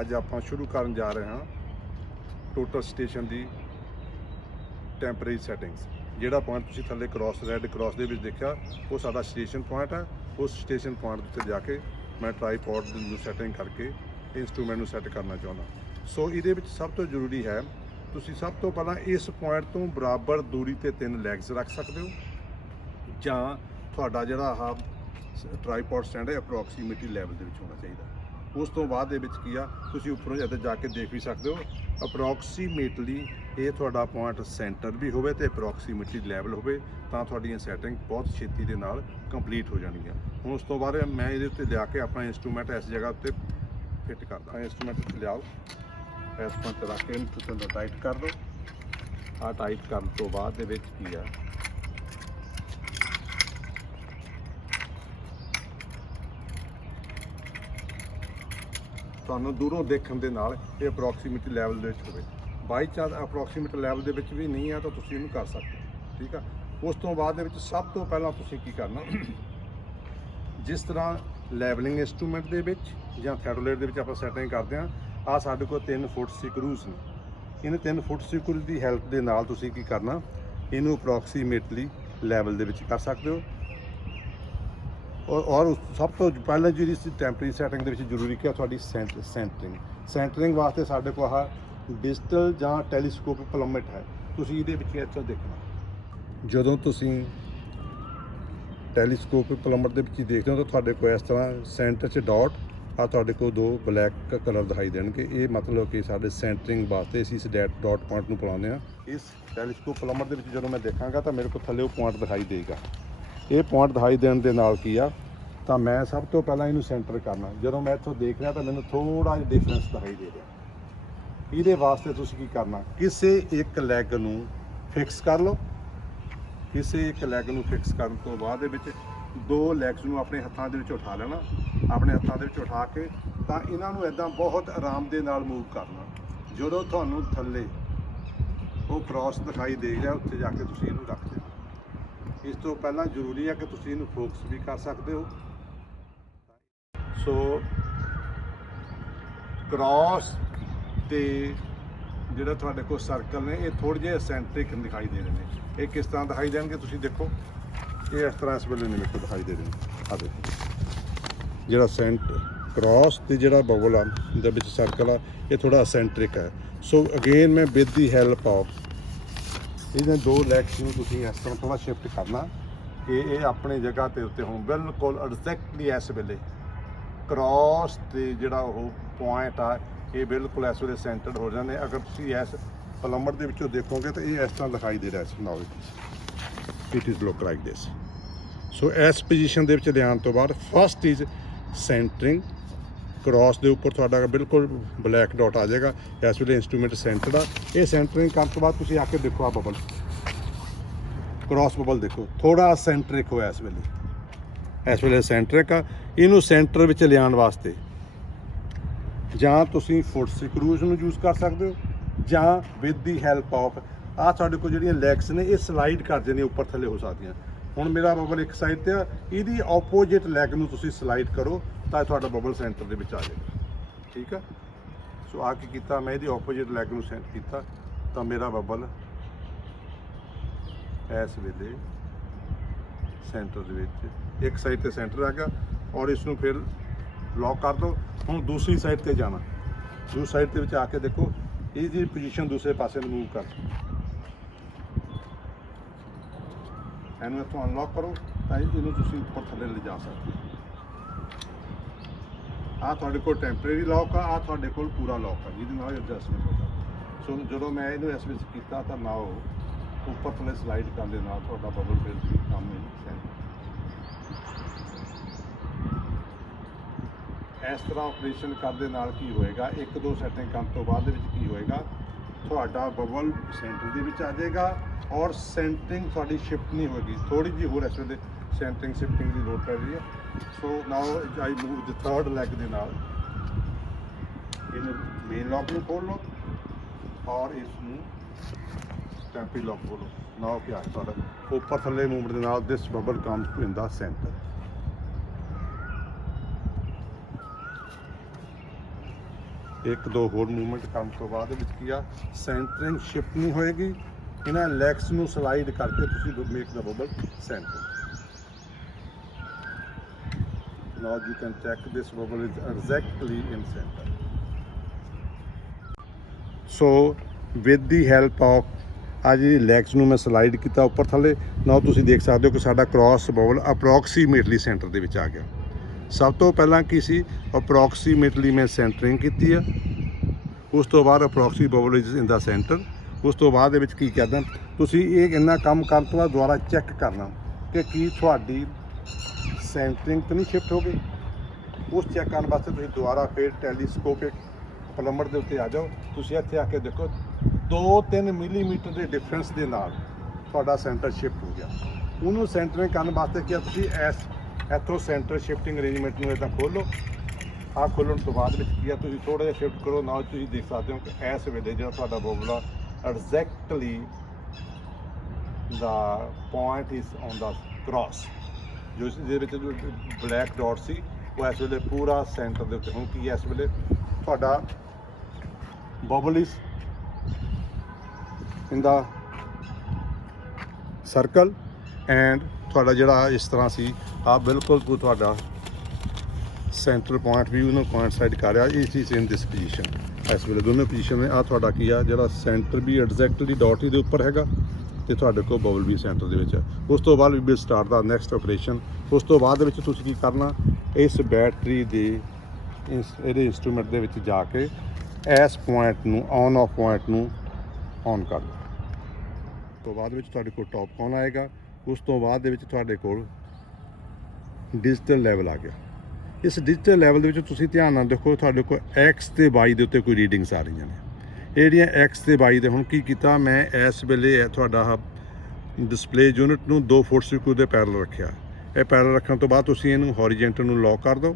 ਅੱਜ ਆਪਾਂ ਸ਼ੁਰੂ ਕਰਨ ਜਾ ਰਹੇ ਹਾਂ ਟੋਟਲ ਸਟੇਸ਼ਨ ਦੀ ਟੈਂਪਰੇਰੀ ਸੈਟਿੰਗਸ। ਜਿਹੜਾ ਪੁਆਇੰਟ ਤੁਸੀਂ ਥੱਲੇ ਰੈੱਡ ਕ੍ਰਾਸ ਦੇ ਵਿੱਚ ਦੇਖਿਆ ਉਹ ਸਾਡਾ ਸਟੇਸ਼ਨ ਪੁਆਇੰਟ ਹੈ। ਉਸ ਸਟੇਸ਼ਨ ਪੁਆਇੰਟ ਉੱਤੇ ਜਾ ਕੇ ਮੈਂ ਟਰਾਈਪੋਡ ਨੂੰ ਸੈਟਿੰਗ ਕਰਕੇ ਇੰਸਟਰੂਮੈਂਟ ਨੂੰ ਸੈੱਟ ਕਰਨਾ ਚਾਹੁੰਦਾ। ਸੋ ਇਹਦੇ ਵਿੱਚ ਸਭ ਤੋਂ ਜ਼ਰੂਰੀ ਹੈ ਤੁਸੀਂ ਸਭ ਤੋਂ ਪਹਿਲਾਂ ਇਸ ਪੁਆਇੰਟ ਤੋਂ ਬਰਾਬਰ ਦੂਰੀ ਤੇ 3 ਲੈਗਸ ਰੱਖ ਸਕਦੇ ਹੋ, ਜਾਂ ਤੁਹਾਡਾ ਜਿਹੜਾ ਆਹ ਟਰਾਈਪੋਡ ਸਟੈਂਡ ਹੈ ਅਪਰੋਕਸੀਮੇਟਲੀ ਲੈਵਲ ਦੇ ਵਿੱਚ ਹੋਣਾ ਚਾਹੀਦਾ। ਉਸ ਤੋਂ ਬਾਅਦ ਦੇ ਵਿੱਚ ਕੀ ਆ, ਤੁਸੀਂ ਉੱਪਰੋਂ ਇੱਧਰ ਜਾ ਕੇ ਦੇਖ ਵੀ ਸਕਦੇ ਹੋ ਅਪਰੋਕਸੀਮੇਟਲੀ ਇਹ ਤੁਹਾਡਾ ਪੁਆਇੰਟ ਸੈਂਟਰ ਵੀ ਹੋਵੇ ਤੇ ਅਪਰੋਕਸੀਮੇਟਲੀ ਲੈਵਲ ਹੋਵੇ, ਤਾਂ ਤੁਹਾਡੀਆਂ ਸੈਟਿੰਗ ਬਹੁਤ ਛੇਤੀ ਦੇ ਨਾਲ ਕੰਪਲੀਟ ਹੋ ਜਾਣਗੀਆਂ। ਹੁਣ ਉਸ ਤੋਂ ਬਾਅਦ ਮੈਂ ਇਹਦੇ ਉੱਤੇ ਲਿਆ ਕੇ ਆਪਣਾ ਇੰਸਟਰੂਮੈਂਟ ਇਸ ਜਗ੍ਹਾ ਉੱਤੇ ਫਿੱਟ ਕਰਦਾ। ਇੰਸਟਰੂਮੈਂਟ ਉੱਤੇ ਲਿਆਓ, ਇਸ ਪੁਆਇੰਟ 'ਤੇ ਰੱਖ ਕੇ ਇਹਨੂੰ ਤੁਸੀਂ ਟਾਈਟ ਕਰ ਦਿਓ। ਆਹ ਟਾਈਟ ਕਰਨ ਤੋਂ ਬਾਅਦ ਦੇ ਵਿੱਚ ਕੀ ਆ, ਤੁਹਾਨੂੰ ਦੂਰੋਂ ਦੇਖਣ ਦੇ ਨਾਲ ਇਹ ਅਪਰੋਕਸੀਮੇਟਲੀ ਲੈਵਲ ਦੇ ਵਿੱਚ ਹੋਵੇ। ਬਾਈ ਚਾਂਸ ਅਪਰੋਕਸੀਮੇਟ ਲੈਵਲ ਦੇ ਵਿੱਚ ਵੀ ਨਹੀਂ ਆ ਤਾਂ ਤੁਸੀਂ ਇਹਨੂੰ ਕਰ ਸਕਦੇ ਹੋ, ਠੀਕ ਆ। ਉਸ ਤੋਂ ਬਾਅਦ ਦੇ ਵਿੱਚ ਸਭ ਤੋਂ ਪਹਿਲਾਂ ਤੁਸੀਂ ਕੀ ਕਰਨਾ, ਜਿਸ ਤਰ੍ਹਾਂ ਲੈਵਲਿੰਗ ਇੰਸਟਰੂਮੈਂਟ ਦੇ ਵਿੱਚ ਜਾਂ ਥੈਡੋਲੇਟ ਦੇ ਵਿੱਚ ਆਪਾਂ ਸੈਟਿੰਗ ਕਰਦੇ ਹਾਂ, ਆਹ ਸਾਡੇ ਕੋਲ 3 ਫੁੱਟ ਸਕਰੂਜ਼ ਨੇ। ਇਹਨਾਂ 3 ਫੁੱਟ ਸਕਰੂਜ਼ ਦੀ ਹੈਲਪ ਦੇ ਨਾਲ ਤੁਸੀਂ ਕੀ ਕਰਨਾ, ਇਹਨੂੰ ਅਪਰੋਕਸੀਮੇਟਲੀ ਲੈਵਲ ਦੇ ਵਿੱਚ ਕਰ ਸਕਦੇ ਹੋ। ਔਰ ਸਭ ਤੋਂ ਪਹਿਲਾਂ ਜਿਹੜੀ ਟੈਂਪਰੇਰੀ ਸੈਟਿੰਗ ਦੇ ਵਿੱਚ ਜ਼ਰੂਰੀ ਕਿ ਤੁਹਾਡੀ ਸੈਂਟਰਿੰਗ ਵਾਸਤੇ ਸਾਡੇ ਕੋਲ ਆਹ ਡਿਜੀਟਲ ਜਾਂ ਟੈਲੀਸਕੋਪਿਕ ਪਲੰਮਟ ਹੈ। ਤੁਸੀਂ ਇਹਦੇ ਵਿੱਚ ਇੱਥੋਂ ਦੇਖਣਾ, ਜਦੋਂ ਤੁਸੀਂ ਟੈਲੀਸਕੋਪਿਕ ਪਲੰਮਟ ਦੇ ਵਿੱਚ ਦੇਖਦੇ ਹੋ ਤਾਂ ਤੁਹਾਡੇ ਕੋਲ ਇਸ ਤਰ੍ਹਾਂ ਸੈਂਟਰ 'ਚ ਡਾਟ ਆ, ਤੁਹਾਡੇ ਕੋਲ 2 ਬਲੈਕ ਕਲਰ ਦਿਖਾਈ ਦੇਣਗੇ। ਇਹ ਮਤਲਬ ਕਿ ਸਾਡੇ ਸੈਂਟਰਿੰਗ ਵਾਸਤੇ ਅਸੀਂ ਇਸ ਡਾਟ ਪੁਆਇੰਟ ਨੂੰ ਪਲਾਉਂਦੇ ਹਾਂ। ਇਸ ਟੈਲੀਸਕੋਪ ਪਲੰਮਟ ਦੇ ਵਿੱਚ ਜਦੋਂ ਮੈਂ ਦੇਖਾਂਗਾ ਤਾਂ ਮੇਰੇ ਕੋਲ ਥੱਲੇ ਉਹ ਪੁਆਇੰਟ ਦਿਖਾਈ ਦੇਗਾ। ਇਹ ਪੁਆਇੰਟ ਦਿਖਾਈ ਦੇਣ ਦੇ ਨਾਲ ਕੀ ਆ, ਤਾਂ ਮੈਂ ਸਭ ਤੋਂ ਪਹਿਲਾਂ ਇਹਨੂੰ ਸੈਂਟਰ ਕਰਨਾ। ਜਦੋਂ ਮੈਂ ਇੱਥੋਂ ਦੇਖ ਰਿਹਾ ਤਾਂ ਮੈਨੂੰ ਥੋੜ੍ਹਾ ਜਿਹਾ ਡਿਫਰੈਂਸ ਦਿਖਾਈ ਦੇ ਰਿਹਾ। ਇਹਦੇ ਵਾਸਤੇ ਤੁਸੀਂ ਕੀ ਕਰਨਾ, ਕਿਸੇ ਇੱਕ ਲੈਗ ਨੂੰ ਫਿਕਸ ਕਰ ਲਓ। ਕਿਸੇ ਇੱਕ ਲੈਗ ਨੂੰ ਫਿਕਸ ਕਰਨ ਤੋਂ ਬਾਅਦ ਦੇ ਵਿੱਚ 2 ਲੈਗਸ ਨੂੰ ਆਪਣੇ ਹੱਥਾਂ ਦੇ ਵਿੱਚ ਉਠਾ ਲੈਣਾ। ਆਪਣੇ ਹੱਥਾਂ ਦੇ ਵਿੱਚ ਉਠਾ ਕੇ ਤਾਂ ਇਹਨਾਂ ਨੂੰ ਇੱਦਾਂ ਬਹੁਤ ਆਰਾਮ ਦੇ ਨਾਲ ਮੂਵ ਕਰਨਾ। ਜਦੋਂ ਤੁਹਾਨੂੰ ਥੱਲੇ ਉਹ ਕ੍ਰਾਸ ਦਿਖਾਈ ਦੇ ਰਿਹਾ, ਉੱਥੇ ਜਾ ਕੇ ਤੁਸੀਂ ਇਹਨੂੰ ਰੱਖ ਦੇਣਾ। ਇਸ ਤੋਂ ਪਹਿਲਾਂ ਜ਼ਰੂਰੀ ਹੈ ਕਿ ਤੁਸੀਂ ਇਹਨੂੰ ਫੋਕਸ ਵੀ ਕਰ ਸਕਦੇ ਹੋ। ਸੋ ਕ੍ਰਾਸ ਤੇ ਜਿਹੜਾ ਤੁਹਾਡੇ ਕੋਲ ਸਰਕਲ ਨੇ, ਇਹ ਥੋੜ੍ਹੇ ਜਿਹੇ ਐਸੈਂਟਰਿਕ ਦਿਖਾਈ ਦੇ ਰਹੇ ਨੇ। ਇਹ ਕਿਸ ਤਰ੍ਹਾਂ ਦਿਖਾਈ ਦੇਣਗੇ ਤੁਸੀਂ ਦੇਖੋ, ਇਹ ਇਸ ਤਰ੍ਹਾਂ ਇਸ ਵੇਲੇ ਨਹੀਂ ਮੇਰੇ ਕੋਲ ਦਿਖਾਈ ਦੇ ਰਹੇ ਨੇ। ਆਹ ਦੇਖੋ, ਜਿਹੜਾ ਕ੍ਰਾਸ ਤੇ ਜਿਹੜਾ ਬਬਲ ਆ ਦੇ ਵਿੱਚ ਸਰਕਲ ਆ, ਇਹ ਥੋੜ੍ਹਾ ਐਸੈਂਟਰਿਕ ਹੈ। ਸੋ ਅਗੇਨ ਮੈਂ ਵਿਦ ਦੀ ਹੈਲਪ ਆਫ ਇਹਦੇ 2 ਲੈਗਸ ਨੂੰ ਤੁਸੀਂ ਇਸ ਤਰ੍ਹਾਂ ਥੋੜ੍ਹਾ ਸ਼ਿਫਟ ਕਰਨਾ ਕਿ ਇਹ ਆਪਣੀ ਜਗ੍ਹਾ 'ਤੇ ਉੱਤੇ ਹੋਣ। ਬਿਲਕੁਲ ਐਗਜ਼ੈਕਟਲੀ ਇਸ ਵੇਲੇ ਕ੍ਰਾਸ ਤੇ ਜਿਹੜਾ ਉਹ ਪੁਆਇੰਟ ਆ, ਇਹ ਬਿਲਕੁਲ ਇਸ ਵੇਲੇ ਸੈਂਟਰਡ ਹੋ ਜਾਂਦੇ। ਅਗਰ ਤੁਸੀਂ ਇਸ ਪਲੰਮਟ ਦੇ ਵਿੱਚੋਂ ਦੇਖੋਗੇ ਤਾਂ ਇਹ ਇਸ ਤਰ੍ਹਾਂ ਦਿਖਾਈ ਦੇ ਰਿਹਾ ਸੀ। Now it is look like this. So ਇਸ ਪੋਜੀਸ਼ਨ ਦੇ ਵਿੱਚ ਲਿਆਉਣ ਤੋਂ ਬਾਅਦ ਫਸਟ ਇਜ਼ ਸੈਂਟਰਿੰਗ। ਕ੍ਰਾਸ ਦੇ ਉੱਪਰ ਤੁਹਾਡਾ ਬਿਲਕੁਲ ਬਲੈਕ ਡਾਟ ਆ ਜਾਏਗਾ। ਇਸ ਵੇਲੇ ਇੰਸਟਰੂਮੈਂਟ ਸੈਂਟਰਡ ਆ। ਇਹ ਸੈਂਟਰਿੰਗ ਕਰਨ ਤੋਂ ਬਾਅਦ ਤੁਸੀਂ ਆ ਕੇ ਦੇਖੋ, ਆ ਬਬਲ ਕ੍ਰਾਸ ਬਬਲ ਦੇਖੋ, ਥੋੜ੍ਹਾ ਸੈਂਟਰਿਕ ਹੋਇਆ ਇਸ ਵੇਲੇ ਸੈਂਟਰਿਕ ਆ। ਇਹਨੂੰ ਸੈਂਟਰ ਵਿੱਚ ਲਿਆਉਣ ਵਾਸਤੇ ਜਾਂ ਤੁਸੀਂ ਫੁੱਟ ਸਕਰੂਜ਼ ਨੂੰ ਯੂਜ਼ ਕਰ ਸਕਦੇ ਹੋ, ਜਾਂ ਵਿਦ ਦੀ ਹੈਲਪ ਆਫ ਆਹ ਤੁਹਾਡੇ ਕੋਲ ਜਿਹੜੀਆਂ ਲੈਗਸ ਨੇ ਇਹ ਸਲਾਈਡ ਕਰ ਜਾਂਦੀਆਂ, ਉੱਪਰ ਥੱਲੇ ਹੋ ਸਕਦੀਆਂ। ਹੁਣ ਮੇਰਾ ਬਬਲ ਇੱਕ ਸਾਈਡ 'ਤੇ ਆ, ਇਹਦੀ ਆਪੋਜਿਟ ਲੈਗ ਨੂੰ ਤੁਸੀਂ ਸਲਾਈਡ ਕਰੋ ਤਾਂ ਤੁਹਾਡਾ ਬਬਲ ਸੈਂਟਰ ਦੇ ਵਿੱਚ ਆ ਜਾਏਗਾ, ਠੀਕ ਆ। ਸੋ ਆ ਕੀ ਕੀਤਾ, ਮੈਂ ਇਹਦੀ ਆਪੋਜਿਟ ਲੈਗ ਨੂੰ ਸੈਂਟ ਕੀਤਾ ਤਾਂ ਮੇਰਾ ਬਬਲ ਇਸ ਵੇਲੇ ਸੈਂਟਰ ਦੇ ਵਿੱਚ ਇੱਕ ਸਾਈਡ 'ਤੇ ਸੈਂਟਰ ਆ ਗਿਆ। ਔਰ ਇਸ ਨੂੰ ਫਿਰ ਲੌਕ ਕਰ ਦਿਓ। ਹੁਣ ਦੂਸਰੀ ਸਾਈਡ 'ਤੇ ਜਾਣਾ, ਦੂਸਰੀ ਸਾਈਡ ਦੇ ਵਿੱਚ ਆ ਕੇ ਦੇਖੋ ਇਹਦੀ ਪੋਜੀਸ਼ਨ ਦੂਸਰੇ ਪਾਸੇ ਨੂੰ ਮੂਵ ਕਰ, ਇਹਨੂੰ ਇੱਥੋਂ ਅਨਲੌਕ ਕਰੋ ਤਾਂ ਇਹਨੂੰ ਤੁਸੀਂ ਉੱਪਰ ਥੱਲੇ ਲਿਜਾ ਸਕਦੇ ਹੋ। ਆਹ ਤੁਹਾਡੇ ਕੋਲ ਟੈਂਪਰੇਰੀ ਲੌਕ ਆ, ਆਹ ਤੁਹਾਡੇ ਕੋਲ ਪੂਰਾ ਲੌਕ ਆ ਜਿਹਦੇ ਨਾਲ ਐਡਜਸਟਮੈਂਟ ਹੋਗਾ। ਸੋ ਜਦੋਂ ਮੈਂ ਇਹਨੂੰ ਇਸ ਵਿੱਚ ਕੀਤਾ ਤਾਂ ਨਾ ਉਹ ਉੱਪਰ ਥੱਲੇ ਸਲਾਈਡ ਕਰਨ ਦੇ ਨਾਲ ਤੁਹਾਡਾ ਬਬਲ ਫਿਰ ਕੰਮ ਨਹੀਂ। ਇਸ ਤਰ੍ਹਾਂ ਆਪਰੇਸ਼ਨ ਕਰਨ ਦੇ ਨਾਲ ਕੀ ਹੋਏਗਾ, 1-2 ਸੈਟਿੰਗ ਕਰਨ ਤੋਂ ਬਾਅਦ ਦੇ ਵਿੱਚ ਕੀ ਹੋਏਗਾ, ਤੁਹਾਡਾ ਬਬਲ ਸੈਂਟਰ ਦੇ ਵਿੱਚ ਆ ਜਾਏਗਾ ਔਰ ਸੈਂਟਰਿੰਗ ਤੁਹਾਡੀ ਸ਼ਿਫਟ ਨਹੀਂ ਹੋਏਗੀ। ਥੋੜ੍ਹੀ ਜਿਹੀ ਹੋਰ ਇਸ ਵੇਲੇ ਸੈਂਟਰਿੰਗ ਸ਼ਿਫਟਿੰਗ ਦੀ ਲੋੜ ਪੈ ਰਹੀ ਹੈ। So now I move the third leg ਦੇ ਨਾਲ ਇਹਨੂੰ ਮੇਨ ਲੌਕ ਨੂੰ ਖੋਲ੍ਹ ਲਓ ਔਰ ਇਸ ਨੂੰ ਟੈਂਪਰੇਰੀ ਲੌਕ ਖੋਲ੍ਹੋ। ਨਾਓ ਕੀ ਤੁਹਾਡਾ ਉੱਪਰ ਥੱਲੇ ਮੂਵਮੈਂਟ ਦੇ ਨਾਲ this bubble comes to in the centre. ਇੱਕ ਦੋ ਹੋਰ ਮੂਵਮੈਂਟ ਕਰਨ ਤੋਂ ਬਾਅਦ ਦੇ ਵਿੱਚ ਕੀ ਆ, ਸੈਂਟਰਿੰਗ ਸ਼ਿਫਟ ਨਹੀਂ ਹੋਏਗੀ। ਇਹਨਾਂ ਲੈਗਸ ਨੂੰ ਸਲਾਈਡ ਕਰਕੇ ਤੁਸੀਂ make the bubble centre. Now you can check this bubble is exactly in center. So with the help of ਆ ਜੀ ਲੈਗਸ ਨੂੰ ਮੈਂ ਸਲਾਈਡ ਕੀਤਾ ਉੱਪਰ ਥੱਲੇ, ਨਾ ਤੁਸੀਂ ਦੇਖ ਸਕਦੇ ਹੋ ਕਿ ਸਾਡਾ ਕ੍ਰਾਸ ਬਬਲ ਅਪਰੋਕਸੀਮੇਟਲੀ ਸੈਂਟਰ ਦੇ ਵਿੱਚ ਆ ਗਿਆ। ਸਭ ਤੋਂ ਪਹਿਲਾਂ ਕੀ ਸੀ, ਅਪਰੋਕਸੀਮੇਟਲੀ ਮੈਂ ਸੈਂਟਰਿੰਗ ਕੀਤੀ ਆ, ਉਸ ਤੋਂ ਬਾਅਦ approx bubble is in the centre. ਉਸ ਤੋਂ ਬਾਅਦ ਦੇ ਵਿੱਚ ਕੀ ਕਰਨਾ, ਤੁਸੀਂ ਇਹ ਇੰਨਾ ਕੰਮ ਕਰਨ ਤੋਂ ਬਾਅਦ ਦੁਬਾਰਾ ਚੈੱਕ ਕਰਨਾ ਕਿ ਕੀ ਤੁਹਾਡੀ ਸੈਂਟਰਿੰਗ ਤਾਂ ਨਹੀਂ ਸ਼ਿਫਟ ਹੋ ਗਈ। ਉਸ ਚੈੱਕ ਕਰਨ ਵਾਸਤੇ ਤੁਸੀਂ ਦੁਬਾਰਾ ਫਿਰ ਟੈਲੀਸਕੋਪਿਕ ਪਲੰਬਰ ਦੇ ਉੱਤੇ ਆ ਜਾਓ। ਤੁਸੀਂ ਇੱਥੇ ਆ ਕੇ ਦੇਖੋ 2-3 ਮਿਲੀਮੀਟਰ ਦੇ ਡਿਫਰੈਂਸ ਦੇ ਨਾਲ ਤੁਹਾਡਾ ਸੈਂਟਰ ਸ਼ਿਫਟ ਹੋ ਗਿਆ। ਉਹਨੂੰ ਸੈਂਟਰਿੰਗ ਕਰਨ ਵਾਸਤੇ ਕੀ ਤੁਸੀਂ ਇੱਥੋਂ ਸੈਂਟਰ ਸ਼ਿਫਟਿੰਗ ਅਰੇਂਜਮੈਂਟ ਨੂੰ ਇੱਦਾਂ ਖੋਲ੍ਹੋ। ਆਹ ਖੋਲ੍ਹਣ ਤੋਂ ਬਾਅਦ ਵਿੱਚ ਕੀ ਆ, ਤੁਸੀਂ ਥੋੜ੍ਹਾ ਜਿਹਾ ਸ਼ਿਫਟ ਕਰੋ। ਨਾਲ ਤੁਸੀਂ ਦੇਖ ਸਕਦੇ ਹੋ ਕਿ ਇਸ ਵੇਲੇ ਜਿਹੜਾ ਤੁਹਾਡਾ bubble exactly the point is on the cross. ਜੋ ਜਿਹਦੇ ਵਿੱਚ ਬਲੈਕ ਡਾਟ ਸੀ ਉਹ ਇਸ ਵੇਲੇ ਪੂਰਾ ਸੈਂਟਰ ਦੇ ਉੱਤੇ। ਹੁਣ ਕੀ ਇਸ ਵੇਲੇ ਤੁਹਾਡਾ bubble is in the circle and ਤੁਹਾਡਾ ਜਿਹੜਾ ਇਸ ਤਰ੍ਹਾਂ ਸੀ ਆ ਬਿਲਕੁਲ ਤੁਹਾਡਾ ਸੈਂਟਰ ਪੁਆਇੰਟ ਵੀ ਉਹਨੂੰ ਪੁਆਇੰਟ ਸਾਈਡ ਕਰ ਰਿਹਾ। ਇਹ ਚੀਜ਼ ਇਨ ਦਿਸ ਪੋਜੀਸ਼ਨ, ਇਸ ਵੇਲੇ ਦੋਨੋਂ ਪੋਜੀਸ਼ਨ ਨੇ। ਆ ਤੁਹਾਡਾ ਕੀ ਆ, ਜਿਹੜਾ ਸੈਂਟਰ ਵੀ ਐਗਜ਼ੈਕਟਲੀ ਡਾਟ ਹੀ ਦੇ ਉੱਪਰ ਹੈਗਾ ਤੇ ਤੁਹਾਡੇ ਕੋਲ ਬਬਲ ਵੀ ਸੈਂਟਰ ਦੇ ਵਿੱਚ ਹੈ। ਉਸ ਤੋਂ ਬਾਅਦ we will start the next operation. ਉਸ ਤੋਂ ਬਾਅਦ ਦੇ ਵਿੱਚ ਤੁਸੀਂ ਕੀ ਕਰਨਾ, ਇਸ ਬੈਟਰੀ ਦੇ ਇਹਦੇ ਇੰਸਟਰੂਮੈਂਟ ਦੇ ਵਿੱਚ ਜਾ ਕੇ ਇਸ ਪੁਆਇੰਟ ਨੂੰ ਔਨ ਆਫ ਪੁਆਇੰਟ ਨੂੰ ਔਨ ਕਰ ਦਿਓ। ਉਸ ਤੋਂ ਬਾਅਦ ਵਿੱਚ ਤੁਹਾਡੇ ਕੋਲ ਟੌਪ ਔਨ ਆਏਗਾ। ਉਸ ਤੋਂ ਬਾਅਦ ਦੇ ਵਿੱਚ ਤੁਹਾਡੇ ਕੋਲ ਡਿਜੀਟਲ ਲੈਵਲ ਆ ਗਿਆ। ਇਸ ਡਿਜੀਟਲ ਲੈਵਲ ਦੇ ਵਿੱਚ ਤੁਸੀਂ ਧਿਆਨ ਨਾਲ ਦੇਖੋ, ਤੁਹਾਡੇ ਕੋਲ X ਤੇ Y ਦੇ ਉੱਤੇ ਕੋਈ ਰੀਡਿੰਗਸ ਆ ਰਹੀਆਂ ਨੇ। ਇਹ ਜਿਹੜੀਆਂ X ਤੇ Y ਦੇ, ਹੁਣ ਕੀ ਕੀਤਾ ਮੈਂ ਇਸ ਵੇਲੇ ਤੁਹਾਡਾ ਡਿਸਪਲੇ ਯੂਨਿਟ ਨੂੰ 2 ਫੁੱਟ ਸਕਰੂ ਦੇ ਪੈਰਲ ਰੱਖਿਆ। ਇਹ ਪੈਰਲ ਰੱਖਣ ਤੋਂ ਬਾਅਦ ਤੁਸੀਂ ਇਹਨੂੰ ਹੌਰੀਜੈਂਟਲ ਨੂੰ ਲੌਕ ਕਰ ਦਿਓ।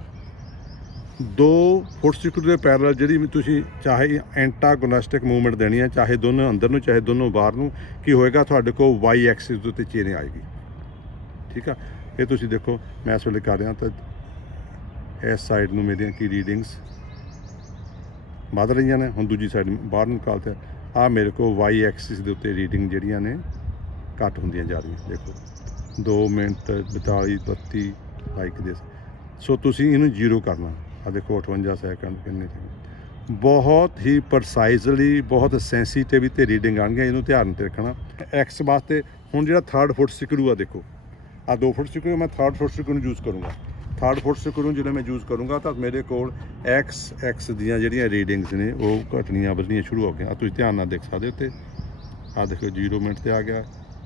2 ਫੁੱਟ ਸਕਰੂ ਦੇ ਪੈਰਲ ਜਿਹੜੀ ਵੀ ਤੁਸੀਂ ਚਾਹੇ ਐਂਟਾਗੋਨਿਸਟਿਕ ਮੂਵਮੈਂਟ ਦੇਣੀ ਹੈ, ਚਾਹੇ ਦੋਨੋਂ ਅੰਦਰ ਨੂੰ ਚਾਹੇ ਦੋਨੋਂ ਬਾਹਰ ਨੂੰ, ਕੀ ਹੋਏਗਾ ਤੁਹਾਡੇ ਕੋਲ Y ਐਕਸਿਸ ਦੇ ਉੱਤੇ ਚੇਨ ਆਏਗੀ। ਠੀਕ ਆ, ਇਹ ਤੁਸੀਂ ਦੇਖੋ ਮੈਂ ਇਸ ਵੇਲੇ ਕਰ ਰਿਹਾ ਤਾਂ ਇਸ ਸਾਈਡ ਨੂੰ ਮੇਰੀਆਂ ਕੀ ਰੀਡਿੰਗਸ ਵੱਧ ਰਹੀਆਂ ਨੇ। ਹੁਣ ਦੂਜੀ ਸਾਈਡ ਬਾਹਰ ਨੂੰ ਨਿਕਾਲਤੇ ਆ ਮੇਰੇ ਕੋਲ Y ਐਕਸਿਸ ਦੇ ਉੱਤੇ ਰੀਡਿੰਗ ਜਿਹੜੀਆਂ ਨੇ ਘੱਟ ਹੁੰਦੀਆਂ ਜਾ ਰਹੀਆਂ। ਦੇਖੋ 2 ਮਿੰਟ 42 32 ਲਾਈਕ ਦਿਸ। ਸੋ ਤੁਸੀਂ ਇਹਨੂੰ 0 ਕਰਨਾ। ਆ ਦੇਖੋ 58 ਸੈਕਿੰਡ ਕਿੰਨੇ ਬਹੁਤ ਹੀ ਪ੍ਰਸਾਈਜ਼ਲੀ ਬਹੁਤ ਸੈਂਸੀਟਿਵ ਤੇ ਰੀਡਿੰਗ ਆਉਣਗੀਆਂ। ਇਹਨੂੰ ਧਿਆਨ 'ਤੇ ਰੱਖਣਾ। X ਵਾਸਤੇ ਹੁਣ ਜਿਹੜਾ 3rd ਫੁੱਟ ਸਕਰੂ ਆ, ਦੇਖੋ ਆ 2 ਫੁੱਟ ਸਕਰੂ, ਮੈਂ 3rd ਫੁੱਟ ਸਕਰੂ ਨੂੰ ਯੂਜ਼ ਕਰੂੰਗਾ। 3rd ਫੁੱਟ ਸਕਰੂ ਜਦੋਂ ਮੈਂ ਯੂਜ਼ ਕਰੂੰਗਾ ਤਾਂ ਮੇਰੇ ਕੋਲ X ਦੀਆਂ ਜਿਹੜੀਆਂ ਰੀਡਿੰਗਸ ਨੇ ਉਹ ਘਟਣੀਆਂ ਵਧਣੀਆਂ ਸ਼ੁਰੂ ਹੋ ਗਈਆਂ। ਤੁਸੀਂ ਧਿਆਨ ਨਾਲ ਦੇਖ ਸਕਦੇ ਉੱਤੇ ਆ ਦੇਖੋ 0 ਮਿੰਟ ਤੇ ਆ ਗਿਆ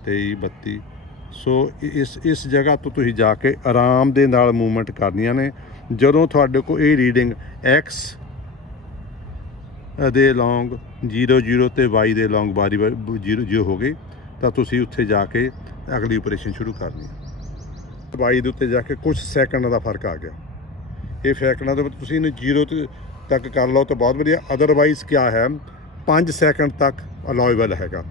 23 32। ਸੋ ਇਸ ਜਗ੍ਹਾ ਤੋਂ ਤੁਸੀਂ ਜਾ ਕੇ ਆਰਾਮ ਦੇ ਨਾਲ ਮੂਵਮੈਂਟ ਕਰਨੀਆਂ ਨੇ। ਜਦੋਂ ਤੁਹਾਡੇ ਕੋਲ ਇਹ ਰੀਡਿੰਗ X ਦੇ ਲੌਂਗ 00 ਤੇ Y ਦੇ ਲੌਂਗ ਵਾਰੀ 0 ਹੋ ਗਈ ਤਾਂ ਤੁਸੀਂ ਉੱਥੇ ਜਾ ਕੇ ਅਗਲੀ ਆਪਰੇਸ਼ਨ ਸ਼ੁਰੂ ਕਰਨੀ ਹੈ। Y ਦੇ ਉੱਤੇ ਜਾ ਕੇ ਕੁਝ ਸੈਕਿੰਡਾਂ ਦਾ ਫਰਕ ਆ ਗਿਆ। ਇਹ ਸੈਕਿੰਡਾਂ ਦੇ ਵਿੱਚ ਤੁਸੀਂ ਇਹਨੂੰ 0 ਤੱਕ ਕਰ ਲਓ ਤਾਂ ਬਹੁਤ ਵਧੀਆ। ਅਦਰਵਾਈਜ਼ ਕਿਆ ਹੈ 5 ਸੈਕਿੰਡ ਤੱਕ ਅਲਾਉਏਬਲ ਹੈਗਾ।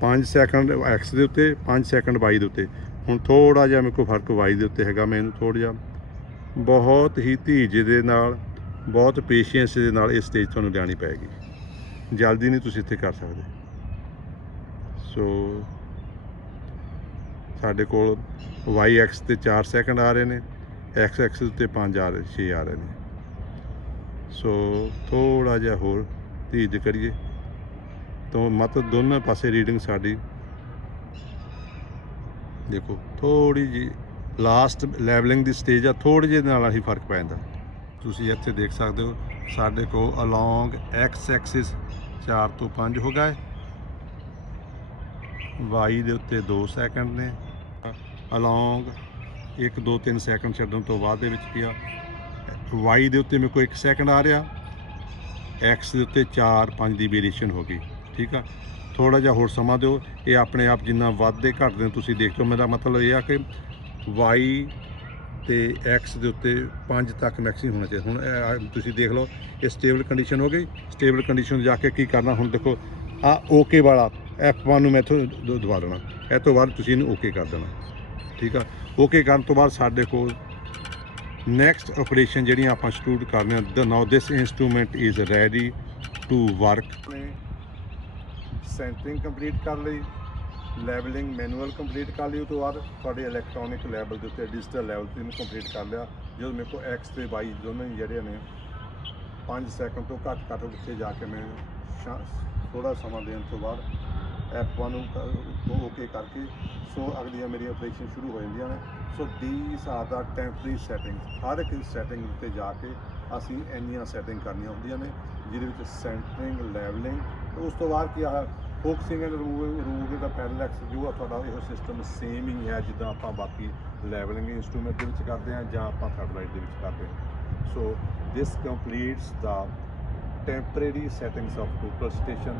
5 ਸੈਕਿੰਡ X ਦੇ ਉੱਤੇ 5 ਸੈਕਿੰਡ Y ਦੇ ਉੱਤੇ। ਹੁਣ ਥੋੜ੍ਹਾ ਜਿਹਾ ਮੇਰੇ ਕੋਲ ਫਰਕ Y ਦੇ ਉੱਤੇ ਹੈਗਾ। ਮੈਂ ਇਹਨੂੰ ਥੋੜ੍ਹਾ ਜਿਹਾ ਬਹੁਤ ਹੀ ਧੀਰਜ ਦੇ ਨਾਲ ਬਹੁਤ ਪੇਸ਼ੈਂਸ ਦੇ ਨਾਲ ਇਹ ਸਟੇਜ ਤੁਹਾਨੂੰ ਲਿਆਉਣੀ ਪਏਗੀ। ਜਲਦੀ ਨਹੀਂ ਤੁਸੀਂ ਇੱਥੇ ਕਰ ਸਕਦੇ। ਸੋ ਸਾਡੇ ਕੋਲ Y ਐਕਸ ਤੇ 4 ਸੈਕਿੰਡ ਆ ਰਹੇ ਨੇ, X ਐਕਸਿਸ ਉੱਤੇ 5 ਆ ਰਹੇ 6 ਆ ਰਹੇ ਨੇ। ਸੋ ਥੋੜ੍ਹਾ ਜਿਹਾ ਹੋਰ ਧੀਰਜ ਕਰੀਏ ਤਾਂ ਮਤਲਬ ਦੋਨੋਂ ਪਾਸੇ ਰੀਡਿੰਗ ਸਾਡੀ ਦੇਖੋ ਥੋੜ੍ਹੀ ਜਿਹੀ ਲਾਸਟ ਲੈਵਲਿੰਗ ਦੀ ਸਟੇਜ ਆ, ਥੋੜ੍ਹੇ ਜਿਹੇ ਨਾਲ ਹੀ ਫਰਕ ਪੈ ਜਾਂਦਾ। ਤੁਸੀਂ ਇੱਥੇ ਦੇਖ ਸਕਦੇ ਹੋ ਸਾਡੇ ਕੋਲ ਅਲੋਂਗ X ਐਕਸਿਸ 4 ਤੋਂ 5 ਹੋ ਗਏ, Y ਦੇ ਉੱਤੇ 2 ਸੈਕਿੰਡ ਨੇ। ਅਲੋਂਗ 1 2 3 ਸੈਕਿੰਡ ਛੱਡਣ ਤੋਂ ਬਾਅਦ ਦੇ ਵਿੱਚ ਕੀ ਆ Y ਦੇ ਉੱਤੇ ਮੇਰੇ ਕੋਲ 1 ਸੈਕਿੰਡ ਆ ਰਿਹਾ, X ਦੇ ਉੱਤੇ 4 5 ਦੀ ਵੇਰੀਏਸ਼ਨ ਹੋ ਗਈ। ਠੀਕ ਆ, ਥੋੜ੍ਹਾ ਜਿਹਾ ਹੋਰ ਸਮਾਂ ਦਿਓ। ਇਹ ਆਪਣੇ ਆਪ ਜਿੰਨਾ ਵੱਧਦੇ ਘੱਟਦੇ ਤੁਸੀਂ ਦੇਖ ਲਓ। ਮੇਰਾ ਮਤਲਬ ਇਹ ਆ ਕਿ Y ਤੇ X ਦੇ ਉੱਤੇ 5 ਤੱਕ ਮੈਕਸਿਮਮ ਹੋਣਾ ਚਾਹੀਦਾ। ਹੁਣ ਤੁਸੀਂ ਦੇਖ ਲਓ ਇਹ ਸਟੇਬਲ ਕੰਡੀਸ਼ਨ ਹੋ ਗਈ। ਸਟੇਬਲ ਕੰਡੀਸ਼ਨ ਜਾ ਕੇ ਕੀ ਕਰਨਾ, ਹੁਣ ਦੇਖੋ ਆ ਓਕੇ ਵਾਲਾ F1 ਨੂੰ ਮੈਂ ਇੱਥੋਂ ਦਬਾ ਦੇਣਾ। ਇਹ ਤੋਂ ਬਾਅਦ ਤੁਸੀਂ ਇਹਨੂੰ ਓਕੇ ਕਰ ਦੇਣਾ। ਠੀਕ ਆ, ਓਕੇ ਕਰਨ ਤੋਂ ਬਾਅਦ ਸਾਡੇ ਕੋਲ ਨੈਕਸਟ ਆਪਰੇਸ਼ਨ ਜਿਹੜੀਆਂ ਆਪਾਂ ਸ਼ੁਰੂ ਕਰਨੇ ਆ now this instrument is ready to work. Centring complete ਕਰ ਲਈ, ਲੈਵਲਿੰਗ ਮੈਨੂਅਲ ਕੰਪਲੀਟ ਕਰ ਲਈ, ਉਹ ਤੋਂ ਬਾਅਦ ਤੁਹਾਡੇ ਇਲੈਕਟ੍ਰੋਨਿਕ ਲੈਵਲ ਦੇ ਉੱਤੇ ਡਿਜੀਟਲ ਲੈਵਲ ਤੇ ਇਹਨੂੰ ਕੰਪਲੀਟ ਕਰ ਲਿਆ। ਜਦੋਂ ਮੇਰੇ ਕੋਲ X ਤੇ Y ਦੋਨੋਂ ਹੀ ਜਿਹੜੇ ਨੇ 5 ਸੈਕਿੰਡ ਤੋਂ ਘੱਟ ਉੱਤੇ ਜਾ ਕੇ ਮੈਂ ਥੋੜਾ ਸਮਾਂ ਦੇਣ ਤੋਂ ਬਾਅਦ F1 ਨੂੰ ਓਕੇ ਕਰਕੇ ਸੋ ਅਗਲੀਆਂ ਮੇਰੀਆਂ ਆਪਰੇਸ਼ਨ ਸ਼ੁਰੂ ਹੋ ਜਾਂਦੀਆਂ ਨੇ। So these are the temporary setting. ਹਰ ਇੱਕ ਸੈਟਿੰਗ ਉੱਤੇ ਜਾ ਕੇ ਅਸੀਂ ਇੰਨੀਆਂ ਸੈਟਿੰਗ ਕਰਨੀਆਂ ਹੁੰਦੀਆਂ ਨੇ, ਜਿਹਦੇ ਵਿੱਚ ਸੈਂਟਰਿੰਗ, ਲੈਵਲਿੰਗ, ਉਸ ਤੋਂ ਬਾਅਦ ਕੀ ਆ ਫੋਕਸਿੰਗ ਐਂਡ ਰਿਮੂਵਿੰਗ ਦਾ ਪੈਰਲੈਕਸ ਜੋ ਆ ਤੁਹਾਡਾ ਇਹ ਸਿਸਟਮ ਸੇਮ ਹੀ ਹੈ ਜਿੱਦਾਂ ਆਪਾਂ ਬਾਕੀ ਲੈਵਲਿੰਗ ਇੰਸਟਰੂਮੈਂਟ ਦੇ ਵਿੱਚ ਕਰਦੇ ਹਾਂ ਜਾਂ ਆਪਾਂ ਥਰਡਲਾਈਟ ਦੇ ਵਿੱਚ ਕਰਦੇ ਹਾਂ। ਸੋ ਦਿਸ ਕੰਪਲੀਟਸ ਦਾ temporary settings of total station